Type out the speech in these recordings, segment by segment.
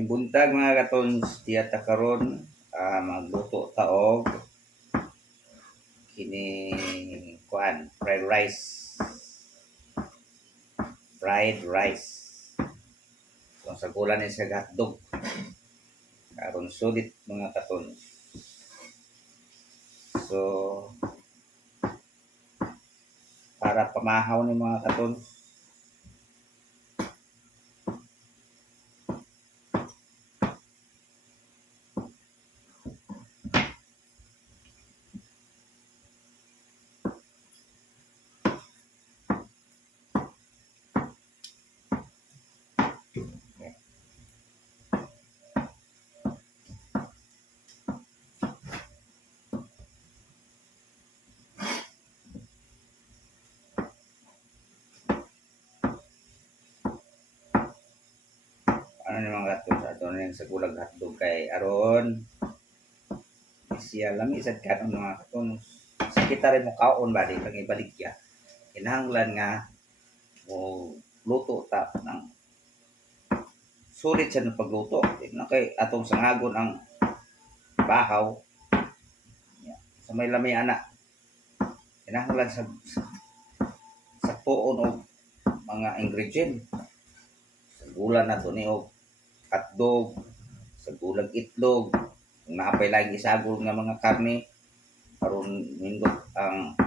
May buntag mga katons tiyata karon magluto ta og kini kuan fried rice kung sa gulan ni sa hotdog karon sulit mga katons. So para pamahaw ni mga katons ano ni mga katons ato na yung sa gulag hotdog kay aron siya lang isad karon mga katons sa kita rin mo kaon ba di pag ibaligya kinahanglan nga o luto ta ng sulit siya ng pagluto na kay atong sangagon ang bahaw sa may lamay anak kinahanglan sa tuon og mga ingredient sa gula na to ni og hotdog sa gulag itlog kung naapay lagi isagol nga mga karne aron nindot ang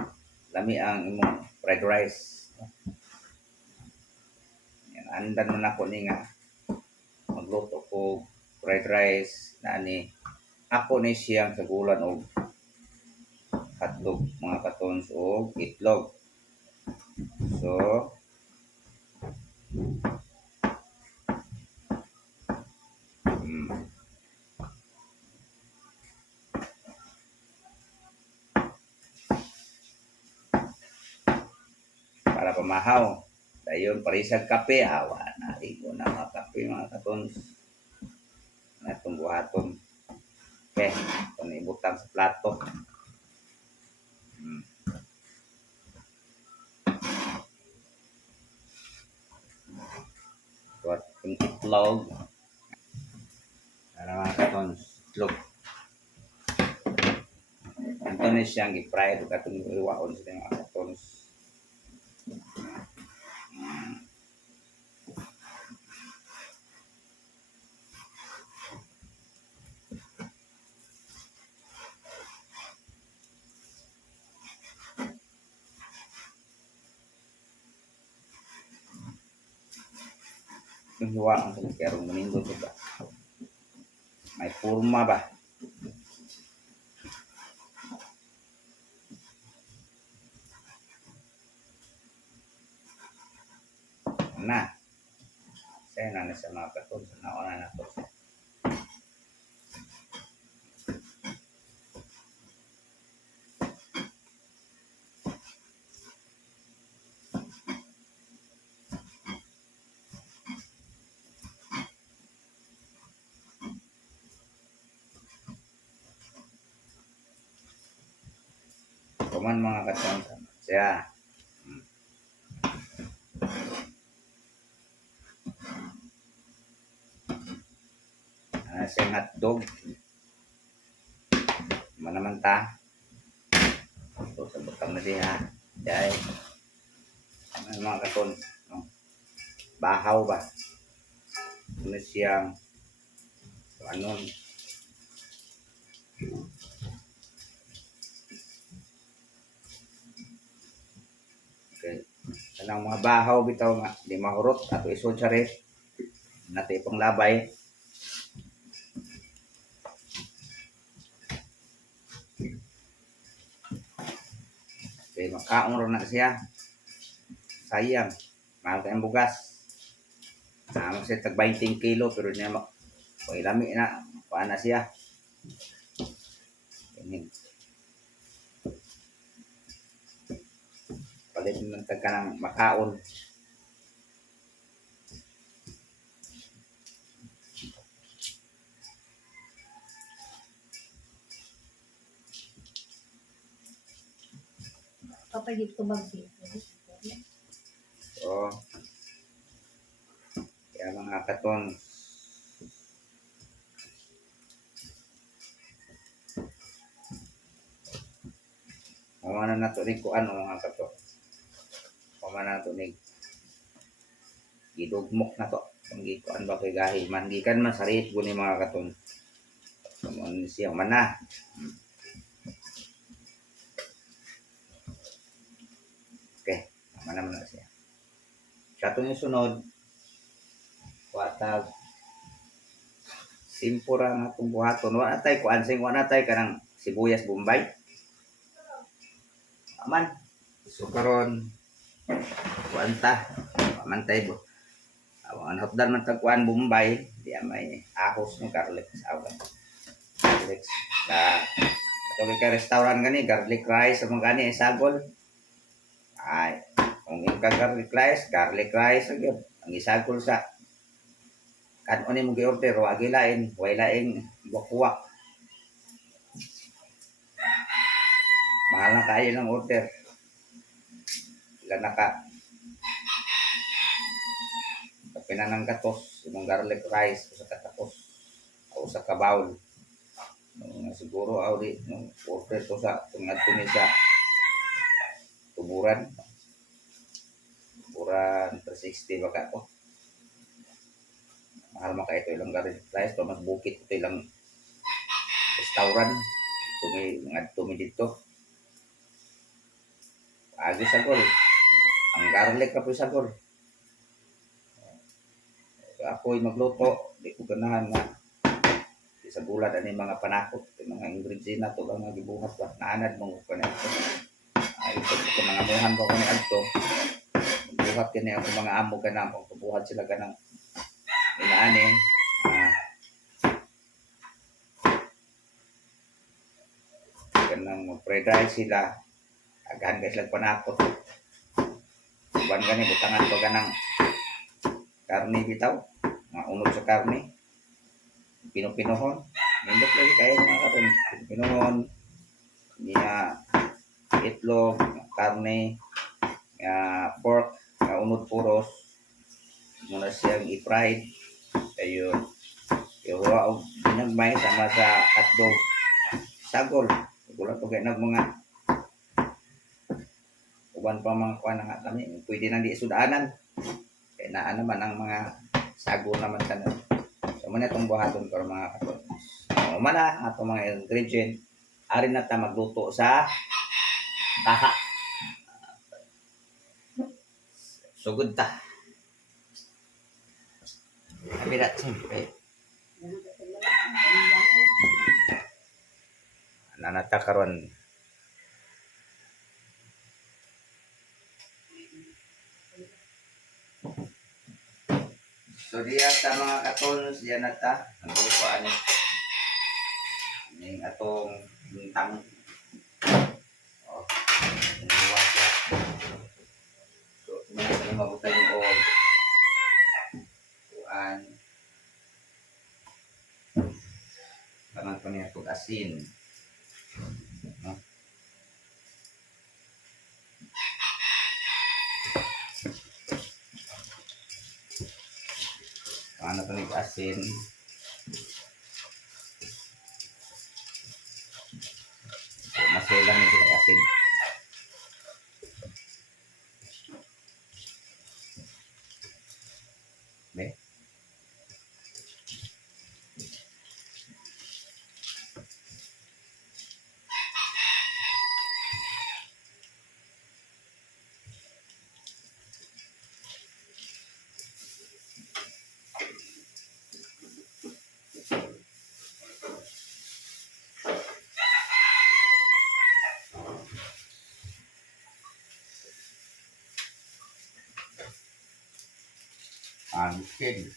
lami ang imong fried rice. Yan, andan man ako ni nga magluto ko fried rice na ni ako ni siyang sagulan og hotdog mga katons og itlog. So para pamahaw dayon parisag kape awa na igo na mga kape mga katons na itong buhaton okay ito na ibutang sa plato so itong itlog para mga katons itlog ito na siyang i-fry ito katong iwaon sa mga katons. Yung hiwa ang kaya manindot ba may forma ba na saya na sa mga katons na nauna na to kuman mga katons siya siyang hotdog manaman ta ito sa butang na diha dahil mga katons bahaw ba ano siyang anon okay kanang mga bahaw bitaw nga di mahurot ato isod sa ref natin pang labay okay makaon ron na siya sayang mahal kayong bugas kasi tag 20 kilo pero niya pag ilami na paan na siya palit ng tagka ng makaon papagit ko mag-sip. so kaya mga katon Pamanan na to ni kuan mga kato. Pamanan na to ni gidugmok na to. Ang gikuan ba kay gahi man gikan man sarit guni mga katon. Kamon siya man na. Okay, mana man na siya. Sa atong sunod, watag simpura nga atong buhaton. Wa natay kuan sing wa natay kanang sibuyas Bombay. Aman. So karon kuanta mantay bo. Awan hotdan man tag kuan Bombay, di may ahos ng garlic sa awan. Garlic sa ato kay restaurant gani garlic rice mo gani isagol. Ay, kung yung garlic rice gyud. Ang isagol sa kan oni mo gi-order wa gilain, way laing bukwak. Mahal na kayo ng order. Sila pinanang katos, yung garlic rice, sa katapos, o sa kabawl. Siguro, nung order ko sa, tungad ko sa tuburan 360 baka ko. Mahal maka ito ilang garlic rice, mas bukit ito ilang restaurant, tumi dito. Agi sagol, ang garlic ka po sagol. Ako'y magluto, di ko ganahan na sa bulat ani mga panakot, mga ingredients na to lang nga gibuhat ba naanad mong kanito. Ay ito ko mga amuhan ko ni adto. Buhat kini ako mga amo kana kung buhat sila kanang inaani. Kanang pre-dry sila. Agahan guys lang panakot. Uban gani butangan ko kanang karne bitaw. Unod sa karne, pinuhon, nindot lagi kayo mga katon, pinuhon, niya itlog, karne, pork, unod puros, muna siyang i-fried, ayun, ihuwa o binagmay sama sa hotdog, sagol, gulat ko kayo mga uban pa mga kuha na nga kami, pwede nang di sudaanan, kaya naan naman ang mga sagol naman tanan. So muna itong buhaton ko mga katon. So mana atong mga ingredient ari na ta magluto sa taha. Sugod ta. Abirat siyempre. Nanata karon. So diya sa mga katons, diya na ta. Ang lupa ano. Yung atong bintang. O. Inuwa siya. So, tumulong na mabutay yung og. Kuan. Kaman ko niya itong asin. No? Ano pa ng asin. So, maselang yung sila asin. Okay? Bikin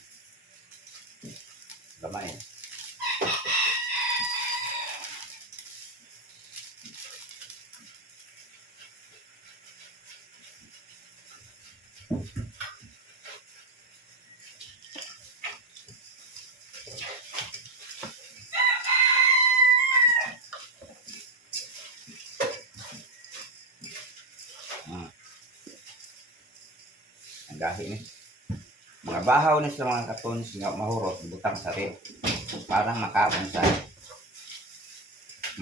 gamay. Ang gahi ni. Mga bahaw ni sa mga katons nga mahurot butang sari. Parang makaon sa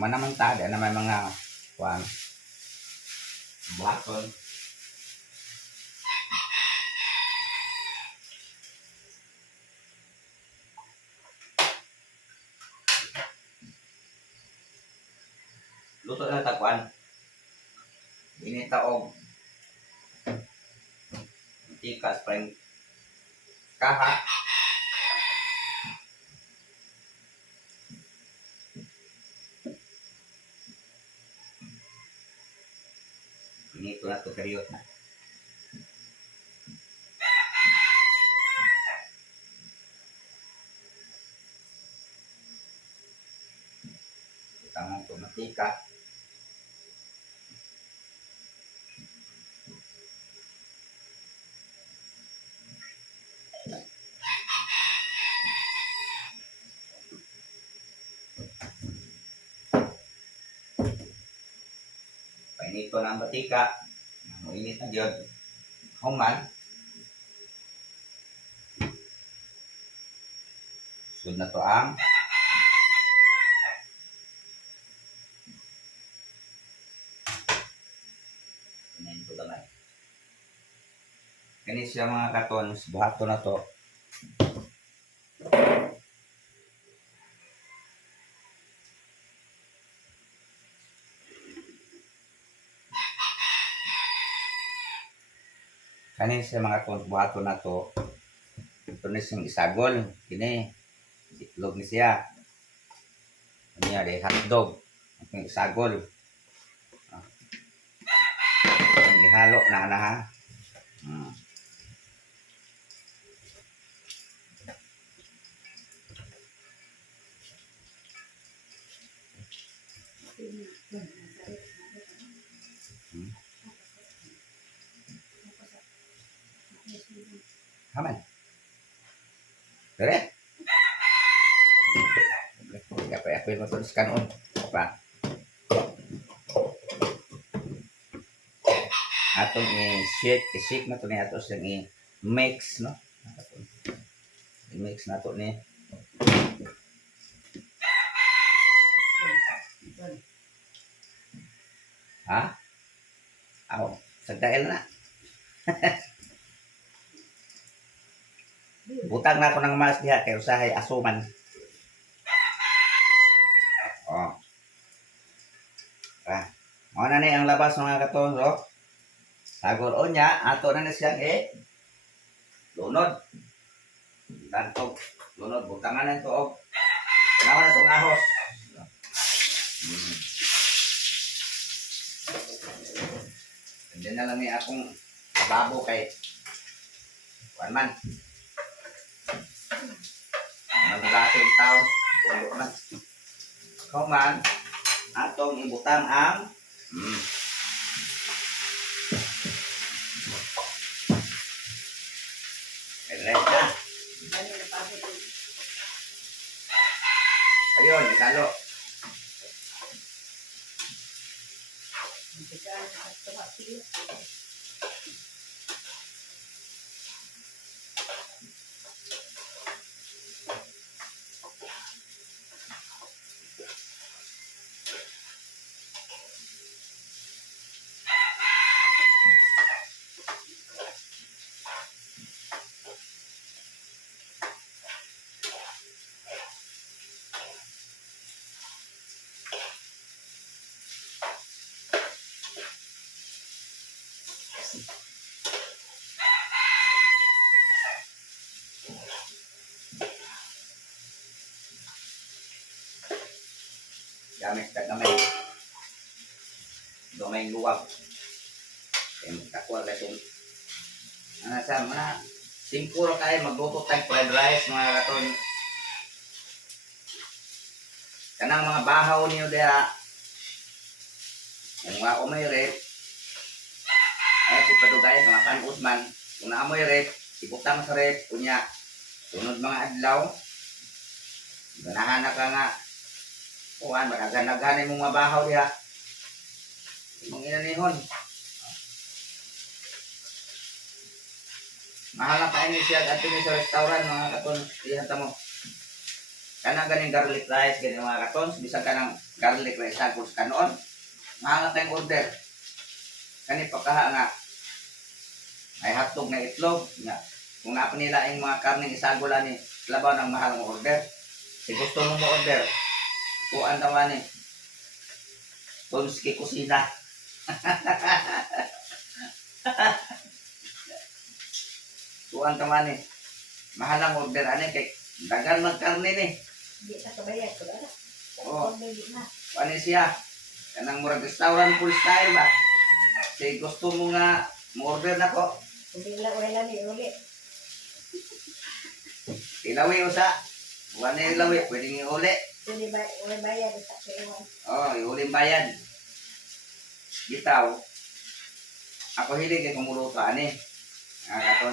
manamantada na may mga kuan Buhaton. Luto na takuan. Inita og tikas parang kaha. Inito na to karyot na. Tangan to matika. Painito na ang batika. Mainit na yun. Human. Sunod na to ang painito naman. Kani siya mga katons. Buhato na to. Kani siya mga katons. Buhato na to. Ito na siyang isagol. Kini. Itlog ni siya. Ano yan? Hotdog. Ang isagol. Ang ihalo na na ha. Aman. Dire. Apa mo tuliskan on. Apa? Atong i-shake na to ni ato siyang i-mix, no? I-mix na to ni. Ha? Ako, sagdail na. Butang na ako ng mas diha kay usahay asuman. Oh. Mo na ni ang labas mga katon, so. Sagol onya, ato na siyang lunod. Tantog, lunod, butangan na ito og. Nawa na itong ahos. Hindi na lang akong babo kay kuwan man. Naglasing taon, pulo na. Ikaw man, atong ibutang ang Right na. Ayun, italo. Gamit ka gamay luwag. Kaya magkakuha ka itong sa mga simpuro kayo magluto tayong fried rice mga katon. Kanang mga bahaw niyo diha. Yung mga umay rep. Ay po padugay mga kanus man. Kung naamoy rep, ibutang sa rep kunya. Sunod mga adlaw. Ganahan ka nga kuhan, makaganaganin mong mabahaw diha. Mong inanihon. Mahal na kain siya at sa restaurant mga katon. Ihanta mo. Kanang ganing garlic rice, ganing mga katon. Bisag ka ng garlic rice tapos kanon. Mahal na tayong order. Kani pagkaha nga ay hotdog na itlog nga kung napa nila ang mga karning isagula ni labaw ng mahal ng order. Si gusto mo mo order, kuan taman ni Tonski Kusina. Kuan taman ni mahal ang order ani kay dagan man karne ni. Di na kabayad ko dara. Oh. Di na. Ano siya? Kanang murag restaurant full style ba? Say gusto mo nga mo-order na ko. Hindi wala ni uli. Ilawi usa. Wala na ilawi. Pwede nga uli. Hindi ba wala bayad sa iwan. Oh, iuling bayan. Bitaw. Ako hilig kay kumuluto ani. Ang aton.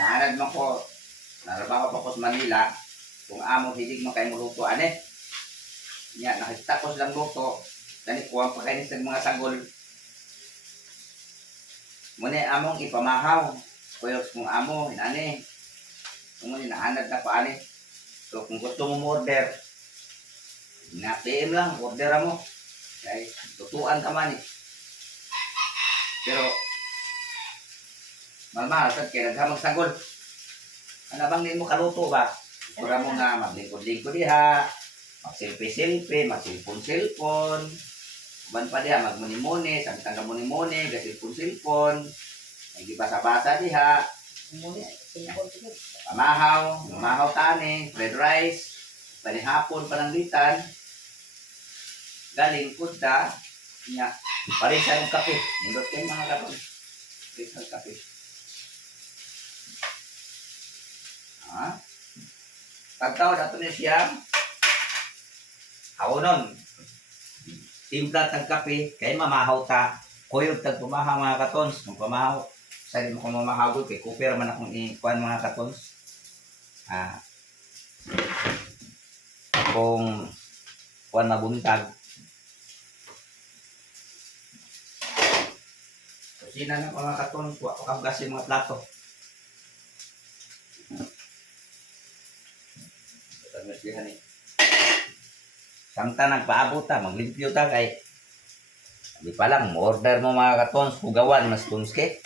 Nahanad mo ko. Narabaho pa ko sa Manila. Kung amo hilig mo kay muluto ani. Nya nakita ko silang luto. Dani kuha pa kayo sa mga sagol. Muna among ipamahaw. Kuyos kung amo, inani. Kung muna naanad na pa ani. So kung gusto mo order, na-PM lang, order mo. Kaya tutuan ka man eh. Pero, mahal-mahal, kaya naghamang sagol. Ano bang din mo kaluto ba? Pura mo nga maglingkod-lingkod diha, magsilpi-silpi, magsilpon-silpon, ban pa diha, magmuni-muni, samtang ka muni-muni, gasilpon-silpon, nagibasa-basa diha, mamahaw tani, fried rice, panihapon, pananglitan, galing punta, niya, parisan ng kape, nindot kayo mga kapon, parisan ng kape. Pagtawad ato niya siya, hawonon, timpla tag kape, kay mamahaw ta, kuyog tag pumahaw mga katons, kung pamahaw, sa mo kung mamahagol, kay kupir man akong ikuan mga katons. Kung kuan mabuntag, kusina na mga katons, kuha ko kabgas yung mga plato. Samtang nagpaabot ta, maglimpyo ta kay di pa lang, order mo mga katons, hugawan, mas tunske.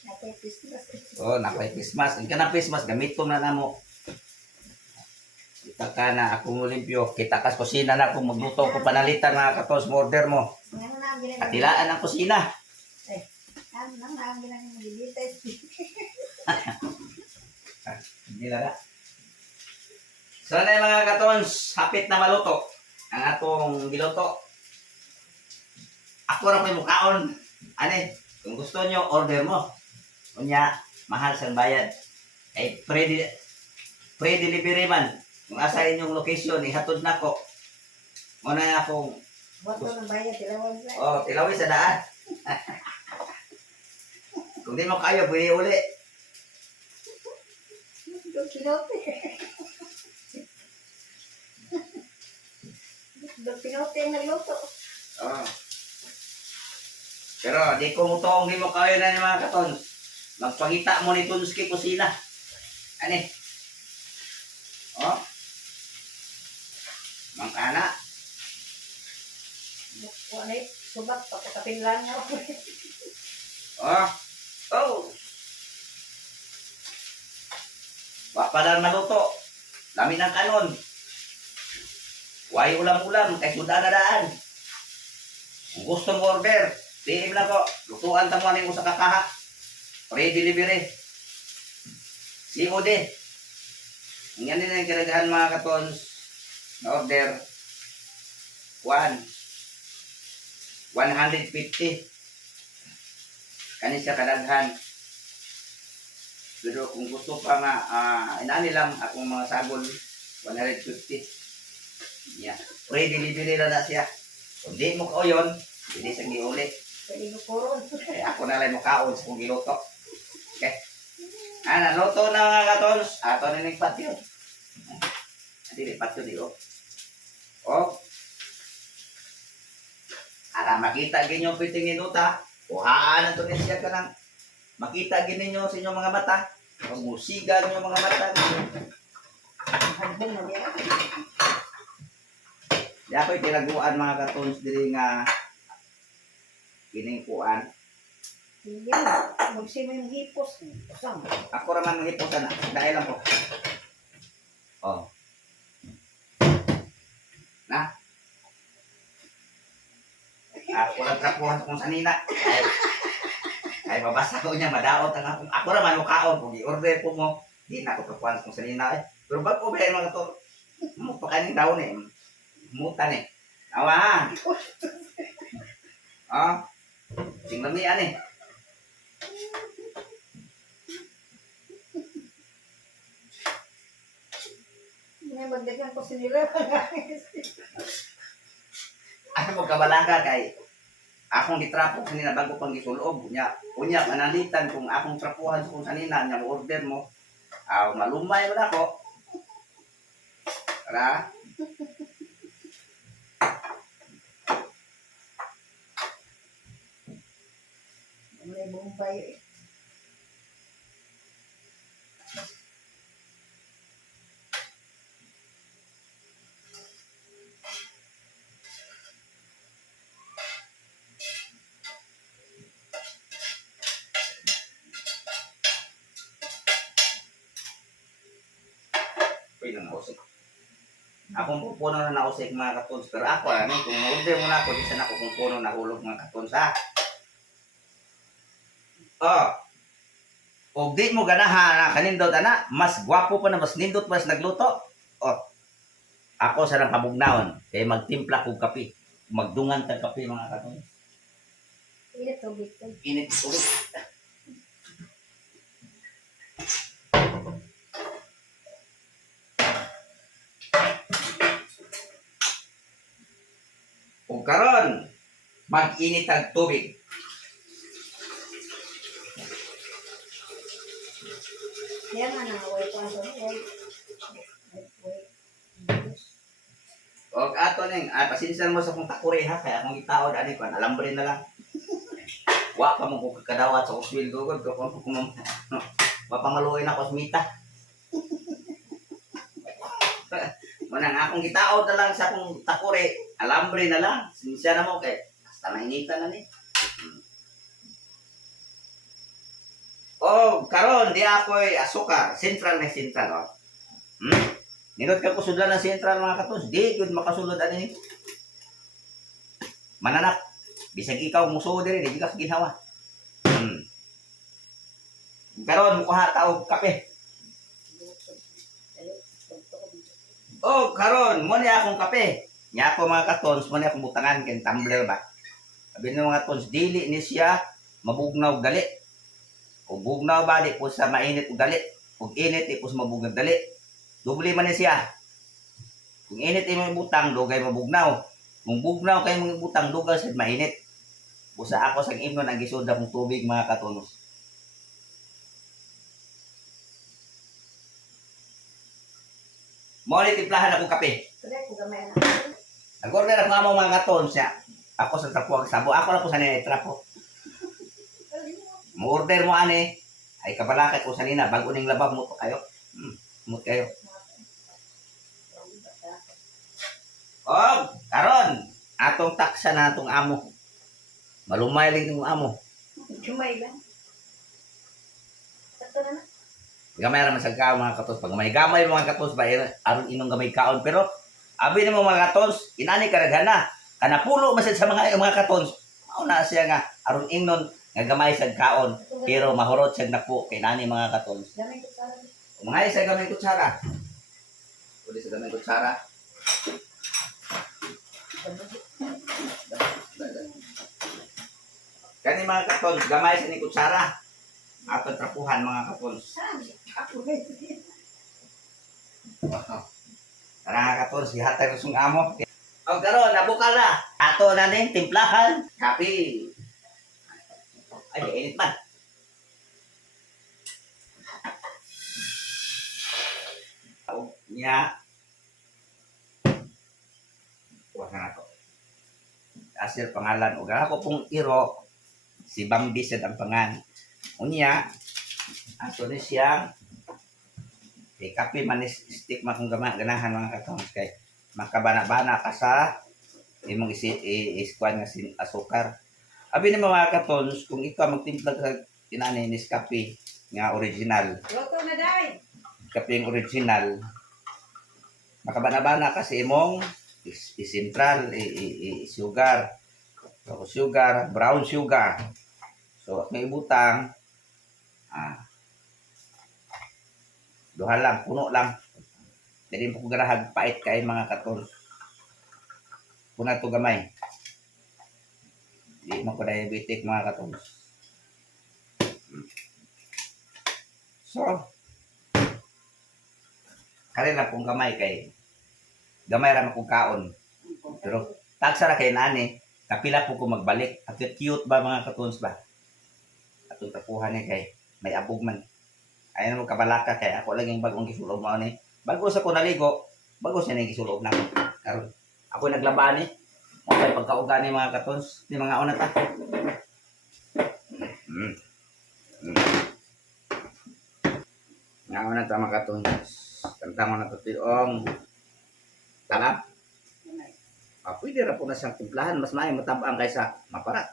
Nakoy Christmas. Oh, nakoy Christmas. Ang kanang Christmas, gamiton na namo. Kita ka na, ako mo limpyo. Kita kas kusina na kung magluto ko panalitan mga katons, order mo. Katilaan ang kusina. Nang bilang yung magigitay. Hindi lala. So na yung mga katons, hapit na maluto. Ang atong giluto. Ako na po yung mukaon. Ane, kung gusto nyo, order mo. Kunya, mahal sa bayad. Ay, pre-delivery man. Kung asa inyong location, ihatod na ko. Muna na akong... Boto ng bayad, tilawag sa. Oh, tilawin sa daan. Kung di mo kayo, pwede uli. Pinote. Pinote ang nagluto. Oh. Pero di ko mo to, di mo kayo na yung mga katon. Magpagita mo ni Tunski Kusina. Ani? Oh? Mangkana. Wala subak, pagkakapin lang ako. Oh? Oh! Wapalan maluto. Dami ng kanon. Huwag ulam-ulam, kay suda na daan. Kung gusto mo order, PM lang ko. Lutuan tamuan yung sa kakaha. Pre-delivery. COD. Ang yan din ang kiragahan mga katons na order. 150. Kani siya kadaghan. Pero kung gusto pa nga, inani lang akong mga sagol, 150. Yeah. Pre-delivery na siya. Kung di mo ko yun, hindi siya giuli. Pwede mo kuron. Eh, ako na lang mo kaon sa kong giluto. Okay. Naluto na mga katons. Ato na yung patio. Hindi, patio di oh. Oh. Para makita ganyan yung piting inuta, kuhaan na ito rin siya ka ng makita ninyo sa inyong mga mata. Pag musiga niyo mga mata. Hanggang na biya. Di ako'y tinaguan mga katons diri nga Kining kuan. Yan. Magsimo yung hipos. Usang. Ako raman ng hiposan. Dahil lang po. Oh. Na. Ako lang trapuhan kung sanina. Ay mabasa ko niya, madaot ang ako. Ako raman mukaon. Kung i-order po mo, di na ako trapuhan kung sanina eh. Pero ba't po ba yung mga to? Mupakanin daw eh. Mutan eh. Awa. Oh. Singlamian eh. May magdagan ko sinila. Ano mo kabalangka kay akong gitrapo kanina bago pang gisulog unya manalitan kung akong trapuhan kung kanina nya order mo malumay mo na ko para May Bombay eh. pwede na usik akong pupuno na nausik mga katons pero ako kung order mo na ako di sana ako kung puno nahulog mga katons ha o di mo ganahan na kanindot ana mas gwapo pa na mas nindot mas nagluto ako sa nang kabugnaon kay magtimpla kog kape magdungan tag kape mga katons Ito tubig ko. init ulit o karon mag-init ang tubig Yan nga naway ko ang wait. o ato ning pasinsan mo sa kong takuri ha kaya akong itaod ani ko alambre na lang wa pa mo ko kakadawat sa uswil dugod ko kung wa pa maluoy na kosmita manang akong gitaod na lang sa akong takuri alambre na lang sinsya na mo kay hasta mainitan na ni karon di ako'y asukar central na central Nindot ka ko sudlan ng sentral mga katos, di yun makasulod ani. Mananak, bisag ikaw muso diri, di ka ginawa. Karon mukuha ta og kape. Karon mo ni akong kape. Nya ako mga katons, mo ni akong butangan ken tumbler ba. Sabi ng mga tons, dili ni siya mabugnaw gali. Kung bugnaw ba di po sa mainit og gali. Kung init di po sa mabugnaw gali. Dubli man ni siya. Kung init imong butang, dugay mabugnaw. Kung bugnaw kay mga butang, dugay sa mainit. Busa ako sa imnon ang gisud akong tubig mga katunos. Mo ni timplahan akong kape. Kaya ko gamay na. Nag-order ako amo mga katunos siya. Ako sa trapo ang sabo. Ako na po sa trapo. Mo order mo ani. Ay kabalakay ko sanina bago ning labab mo kayo. Mut kayo. Karon atong taksa na atong amo. Malumay lang yung amo. Jumay lang. Sakto na na. Gamay ra man sa kaon mga katos. Pag may gamay mga katos ba aron inong gamay kaon pero abi nimo mga katos inani karaghana. Kana pulo masad sa mga katos. Mao na siya nga aron ingnon nga gamay sa kaon pero mahurot siya napo kay nani mga katos. Gamay ko sa Mga isa gamay kutsara. Pwede sa gamay kutsara. Kani mga katons, gamay sa ni kutsara. Atong trapuhan mga katons. Ako Tara katons, ihatag sa amo. Karon nabukal na. Ato na ning timplahan. Kape. Ay, init man. Nya. Wala na ako. Asir pangalan. O ako pong iro. Si Bambi sa ang pangan. Unya. Ato ni siyang. Kay kape manis stick makong ganahan mga katons. Kay makabana-bana ka sa imong iskuan nga asukar. Abi ni mga katons, kung ikaw magtimpla sa tinani Nescafe nga original, Luto na dahil. kape yung original, makabana-bana kasi imong isentral, sugar. So, sugar, brown sugar. So, may butang, duha lang, puno lang. Dili po garahag pait kay mga katons. Puna to gamay. Di mo ko diabetic mga katons. So, kare lang pong gamay kay gamay ra man kong kaon. Pero tagsa ra kay nani, kapila po ko magbalik. At cute ba mga katons ba? Atong tapuhan ni kay may abog man. Ayan mo kabalaka kay ako lang yung bagong gisulog mo ni. Bago sa ko naligo, bago sa nang gisulog na. Karon ako naglaban ni. Mo kay pagkauga ni mga katons, ni mga una ta. Mm. Nga una ta mga katons. Kanta mo na to tiong talap. Pwede ra po na siyang timplahan, mas maayo matabang kaysa maparat.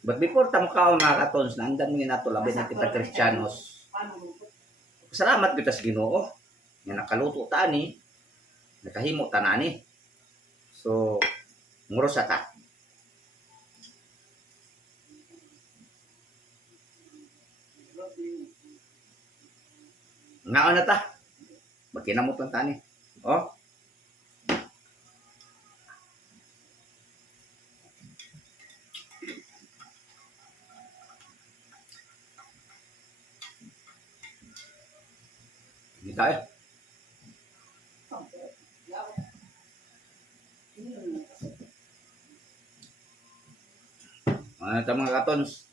But before tamo kaon mga katons, naandan mo nato labi ng kita Kristiyanos. Salamat kita sa Ginoo nga nakaluto ta ni, nakahimo ta na ni. So, nguros ta. Ngaon na ta. Magkinamot ang tani. Oh, hindi tayo. Ano ta mga katons?